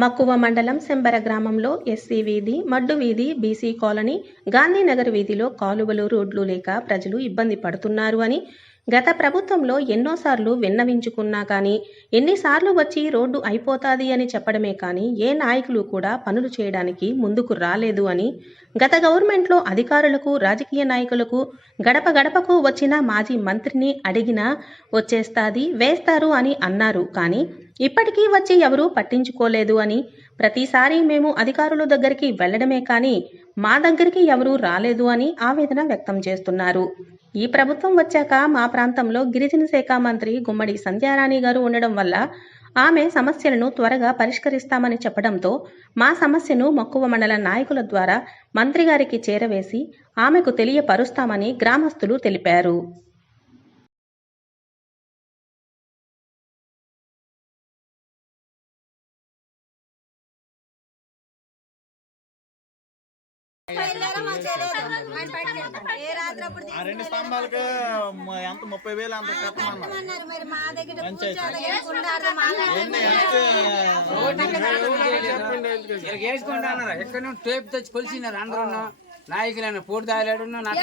మక్కువ మండలం సెంబర గ్రామంలో ఎస్సీ వీధి, మడ్డు వీధి, బీసీ కాలనీ, గాంధీనగర్ వీధిలో కాలువలు, రోడ్లు లేక ప్రజలు ఇబ్బంది పడుతున్నారు అని గత ప్రభుత్వంలో ఎన్నోసార్లు విన్నవించుకున్నా కానీ, ఎన్నిసార్లు వచ్చి రోడ్డు అయిపోతాది అని చెప్పడమే కానీ ఏ నాయకులు కూడా పనులు చేయడానికి ముందుకు రాలేదు అని గత గవర్నమెంట్లో అధికారులకు, రాజకీయ నాయకులకు గడప గడపకు వచ్చిన మాజీ మంత్రిని అడిగినా వచ్చేస్తాది, వేస్తారు అని అన్నారు. కానీ ఇప్పటికీ వచ్చి ఎవరూ పట్టించుకోలేదు అని, ప్రతిసారి మేము అధికారుల దగ్గరికి వెళ్లడమే కానీ మా దగ్గరికి ఎవరూ రాలేదు అని ఆవేదన వ్యక్తం చేస్తున్నారు. ఈ ప్రభుత్వం వచ్చాక మా ప్రాంతంలో గిరిజన శాఖ మంత్రి గుమ్మడి సంధ్యారాణి గారు ఉండడం వల్ల ఆమె సమస్యలను త్వరగా పరిష్కరిస్తామని చెప్పడంతో మా సమస్యను మక్కువ మండల నాయకుల ద్వారా మంత్రి గారికి చేరవేసి ఆమెకు తెలియపరుస్తామని గ్రామస్తులు తెలిపారు. రెండు స్తంభాలకు ఎంత 30,000 అంత కట్టమన్నారు. ఎక్కడ టేప్ తెచ్చి కొలిసినారు అందరూ నాయకులైన పూర్తి తాగాడు అన్నారు.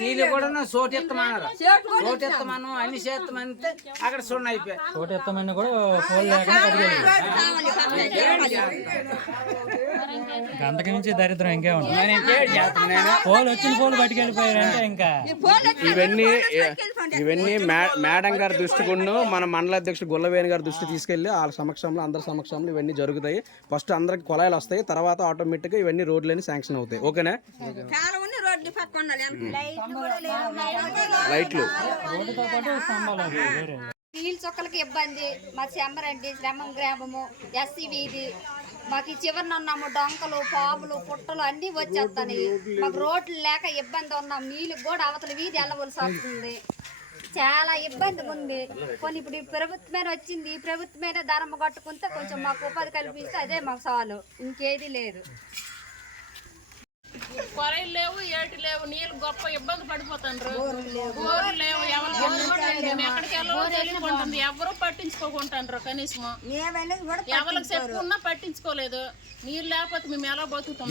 తీరు కూడా సోటు ఎత్తమన్నారు. సోటు ఎత్తమను అన్ని చేస్తామంటే అక్కడ చూడండి అయిపోయి సోటు ఎత్తమని కూడా ఫోన్ లేకుండా అంతకు మించి దరిద్రం ఇంకే ఉంటుంది. పోలు వచ్చిన పోలు పట్టుకెళ్ళిపోయారంటే ఇంకా ఇవన్నీ మేడం గారి దృష్టికును మన మండల అధ్యక్షుడు గుల్లవేణి గారి దృష్టి తీసుకెళ్లి వాళ్ళ సమక్షంలో అందరి సమక్షంలో ఇవన్నీ జరుగుతాయి. ఫస్ట్ అందరికి కుళాయిలు వస్తాయి, తర్వాత ఆటోమేటిక్ గా ఇవన్నీ రోడ్లన్నీ శాంక్షన్ అవుతాయి. ఓకేనా? లైట్లు నీళ్ళు చొక్కలకి ఇబ్బంది. మా చెంబరండి శ్రమం గ్రామము, ఎస్సీ వీధి, మాకు ఈ చివరిన ఉన్నాము. డొంకలు, పాములు, పుట్టలు అన్నీ వచ్చేస్తాయి. మాకు రోడ్లు లేక ఇబ్బంది ఉన్నాం. నీళ్ళకి కూడా అవతల వీధి వెళ్ళవలసి వస్తుంది. చాలా ఇబ్బంది ఉంది. కొన్ని ఇప్పుడు ఈ ప్రభుత్వమే వచ్చింది. ఈ ప్రభుత్వమే ధర్మ కట్టుకుంటే కొంచెం మాకు ఉపాధి కల్పిస్తే అదే మాకు చాలు, ఇంకేది లేదు. కొరలు లేవు, ఏటి లేవు, నీళ్ళు గొప్ప ఇబ్బంది పడిపోతాండ్రు. బోర్లు లేవు, ఎక్కడికి వెళ్ళవో తెలియకుంటుంది. ఎవరు పట్టించుకోకుంటాండ్రు. కనీసం ఎవరికి చెప్పుకున్నా పట్టించుకోలేదు. నీళ్ళు లేకపోతే మేము ఎలా బతుకుతాం?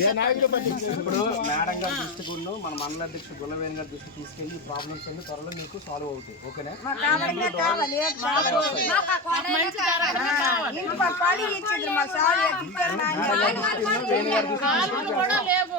ఇప్పుడు మేడం గారి దృష్టికును మన మండల అధ్యక్షుడు గుల్లవేణి గారి దృష్టి తీసుకెళ్లి ఈ ప్రాబ్లమ్స్ అన్ని త్వరలో మీకు సాల్వ్ అవుతాయి. ఓకేనా? కాలువలు కూడా లేవు.